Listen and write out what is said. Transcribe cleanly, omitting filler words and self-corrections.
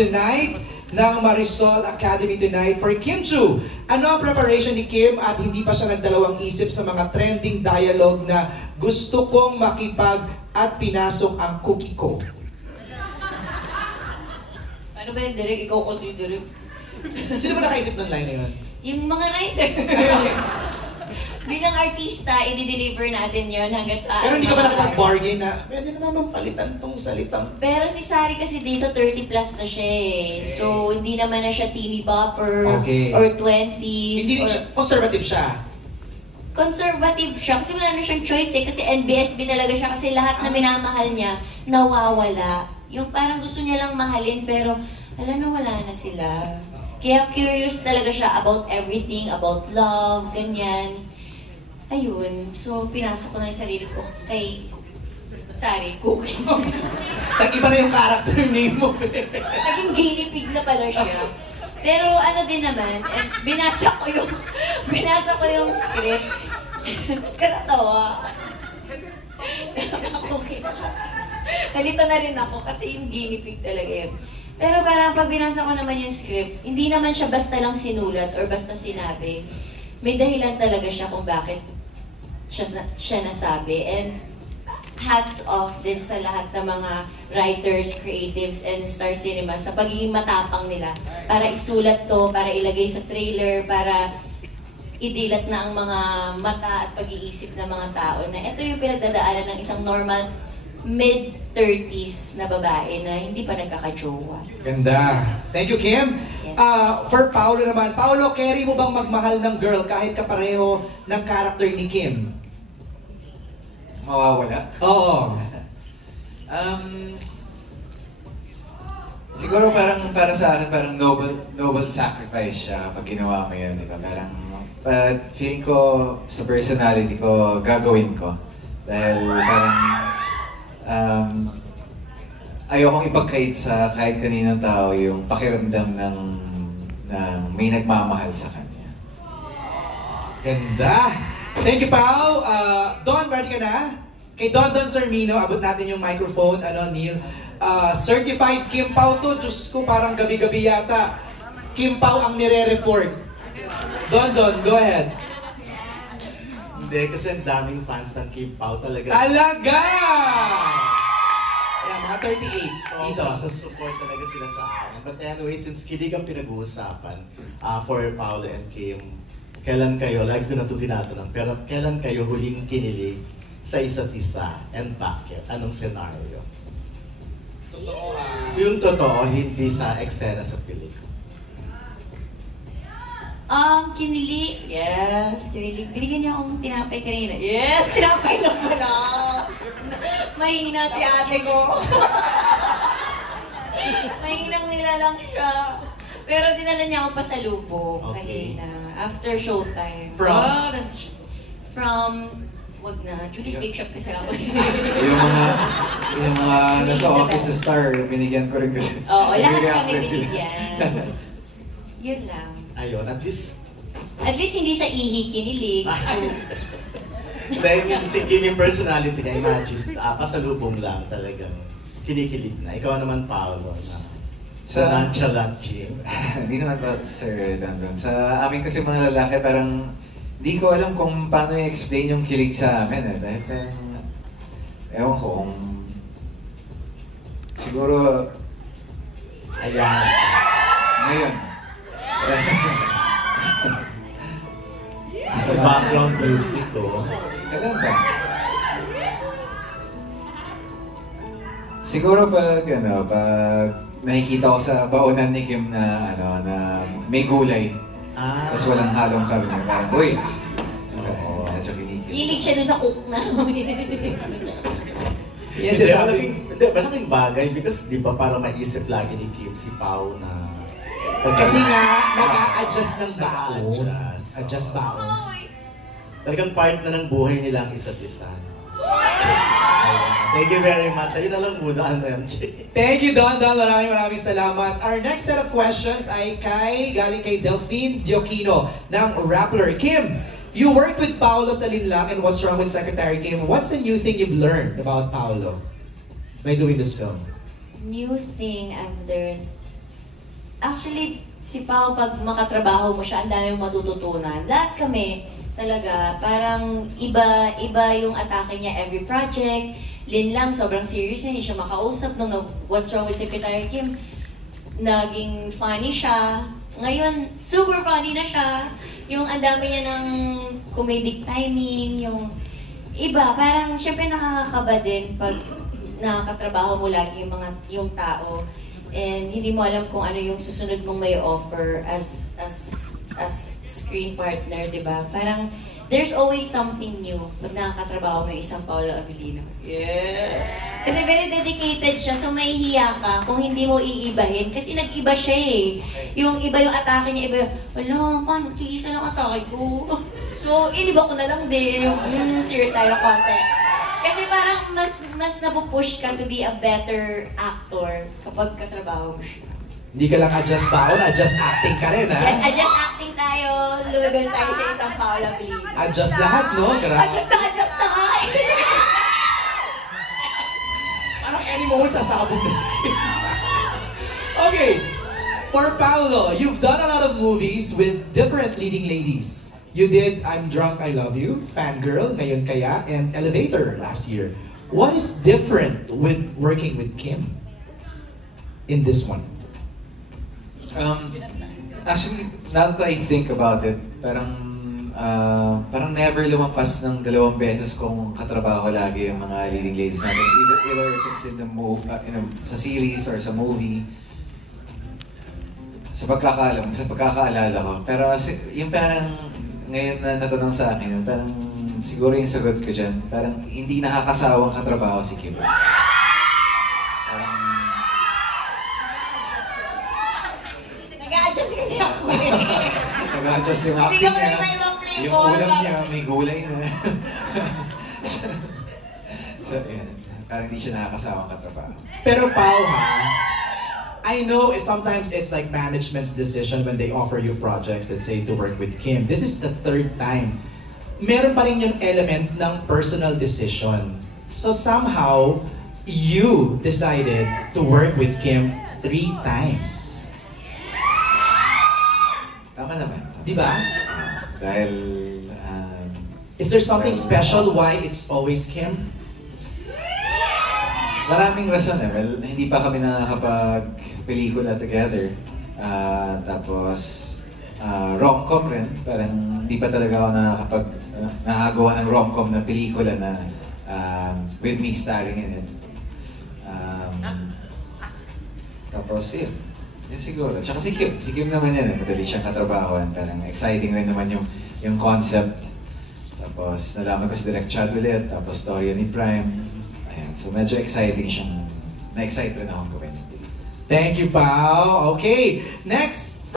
tonight ng Marisol Academy tonight for Kim Chu. Ano ang preparation ni Kim at hindi pa siya nagdalawang isip sa mga trending dialogue na gusto kong makipag at pinasok ang cookie ko? Ano ba yun, Derek? Ikaw ko si Derek. Sino ba nakaisip ng line na yun? Yung mga writer. Bilang artista, i-deliver natin yon hanggat sa... Pero hindi ka ba nakapag-bargain na pwede na naman palitan tong salitang... Pero si Sari kasi dito 30 plus na siya eh. So, hindi naman na siya teeny bopper or 20s. Hindi siya, conservative siya. Conservative siya kasi wala na siyang choice eh. Kasi NBSB talaga siya kasi lahat na minamahal niya, nawawala. Yung parang gusto niya lang mahalin pero alam na wala na sila. Kaya curious talaga siya about everything, about love, ganyan. Ayun, so pinasok ko na yung sarili ko kay Sari, Cookie. Nag-iba na yung character name mo. Naging guinea pig na pala siya. Pero ano din naman, binasa ko yung script. Nakatawa. Nalito na rin ako kasi yung guinea pig talaga yun. Pero parang pag binasa ko naman yung script, hindi naman siya basta lang sinulat or basta sinabi. May dahilan talaga siya kung bakit siya nasabi. And hats off din sa lahat ng mga writers, creatives, and Star Cinema sa pagiging matapang nila para isulat to, para ilagay sa trailer, para idilat na ang mga mata at pag-iisip ng mga tao na ito yung pinagdadaanan ng isang normal mid-30s na babae na hindi pa nagkakajowa. Ganda. Thank you, Kim. Yes. For Paolo naman. Paolo, carry mo bang magmahal ng girl kahit kapareho ng character ni Kim? Mawawala? Oo. Siguro parang para sa akin, parang noble sacrifice siya pag ginawa mo yun, di ba? Parang, feeling ko sa personality ko, gagawin ko. Dahil parang, ayokong ipagkait sa kahit kaninong tao yung pakiramdam ng may nagmamahal sa kanya. Ganda. Thank you, Pao. Don, ready ka na? Kay Don Sermino, abot natin yung microphone. Neil? Certified Kim Pao to. Diyos ko, parang gabi-gabi yata. Kim Pao ang nire-report. Don, go ahead. Hindi, kasi ang daming fans ng Kim Pao talaga. Talaga! Yeah, mga 38. So, dito. support talaga sila sa akin. But anyway, since kilig ang pinag-uusapan for Paolo and Kim, kailan kayo, lagi ko na ito tinatanong, pero kailan kayo huling kinilig sa isa't isa and bakit? Anong senaryo? Totoo Yung totoo, hindi sa eksena sa pelikula. Kinilig. Yes, kinilig. Binigyan niya akong tinapay kanina. Yes, tinapay lang pala. Mahina si ate ko. Mahinang nila lang siya. Pero dinala niya ako pasalubong kanina. After showtime. From wag na. Judy's Bake Shop kasi ako. yung mga nasa office sa Star, binigyan ko rin kasi. Oo, lahat kami binigyan. Yun lang. Ayun, at least hindi sa ihi kinilig. So, dahil si Kim yung personality niya, imagine, pasalubong lang talagang kinikilig na. Ikaw naman, Paolo, na sa nonchalant Kim. Hindi naman ba, Sir Dandon. Sa amin kasi mga lalaki, parang hindi ko alam kung paano i-explain yung kilig sa amin. Dahil parang, ewan ko kung siguro, ayan. Ngayon. Background music ko. Alam ba? Siguro pag nakikita ko sa baunan ni Kim na may gulay. Tapos walang halong karne. Parang, uy! Medyo kinikilig. hilig siya dun sa cook na. Yes, malaking bagay because di ba para maisip lagi ni Kim si Pao na kasi nga, nag-a-adjust ng baon. Adjust baon. Talagang part na ng buhay nila ang isa't isa. Thank you very much. Ayun na lang muna, MJ. Thank you, Don. Maraming salamat. Our next set of questions ay galing kay Delphine Diokino ng Rappler. Kim, you worked with Paolo sa Linlang and What's Wrong with Secretary Kim. What's a new thing you've learned about Paolo by doing this film? New thing I've learned. Actually, si Pao, pag makatrabaho mo siya, ang dami mong matututunan. Lahat kami, talaga, parang iba yung atake niya every project. Lin lang, sobrang serious na, hindi siya makausap. Nung What's Wrong with Secretary Kim, naging funny siya. Ngayon, super funny na siya. Yung ang dami niya ng comedic timing, yung iba, parang syempre nakakakaba din pag nakakatrabaho mo lagi yung tao. And hindi mo alam kung ano yung susunod mong may offer as screen partner, di ba? Parang there's always something new pag nakakatrabaho mo yung isang Paolo Avellino. Yeah! Kasi very dedicated siya, so may hiya ka kung hindi mo iibahin. Kasi nag-iba siya eh. Yung iba yung atake niya, iba yung, wala, paano? Tiisa lang atake ko. So, iniba ko na lang din yung serious tayo na content. Kasi parang mas napupush ka to be a better actor kapag katrabaho mo siya. Hindi ka lang adjust Paolo, adjust acting ka rin, ha? Yes, adjust acting tayo. Lumibel tayo sa isang Paolo Avellino. Adjust lahat, no? Adjust na nga! Parang any moment sasabog na si Kim. Okay, for Paolo, you've done a lot of movies with different leading ladies. You did I'm Drunk, I Love You, Fangirl, Ngayon Kaya, and Elevator last year. What is different with working with Kim in this one? Actually, now that I think about it, parang never lumampas ng 2 beses kung katrabaho lagi yung mga leading ladies natin. Either if it's in the sa series or sa movie. Sa pagkakaalala ko. Pero yung parang ngayon na natanong sa akin, parang siguro yung sagot ko dyan, parang hindi nakakasawang katrabaho si Kim. Nag-a-adjust kasi ako eh. Nag-adjust yung acting Bigyan ko na niya. iba-ibang flavor. Yung ulam niya, may gulay na. So, yan. Parang hindi siya nakakasawang katrabaho. Pero Pao, ha? I know sometimes it's like management's decision when they offer you projects, let's say, to work with Kim. This is the 3rd time. Meron pa rin yung element ng personal decision. So somehow, you decided to work with Kim 3 times. Tama naman. Di ba? Dahil, Is there something special why it's always Kim? maraming rason eh. Well, hindi pa kami nakakapag-pelikula together. Tapos, rom-com rin. Parang hindi pa talaga ako nakagawa ng rom-com na pelikula na with me starring in it. Tapos, yun. Yan siguro. Tsaka si Kim. Si Kim naman yan. Madali siyang katrabahoan. Parang exciting rin naman yung concept. Tapos, nalaman ko si Direk Chad ulit. Tapos, storya ni Prime. Ayan. So, medyo exciting siyang... Na-excite rin akong gawin. Thank you, Pao. Okay, next.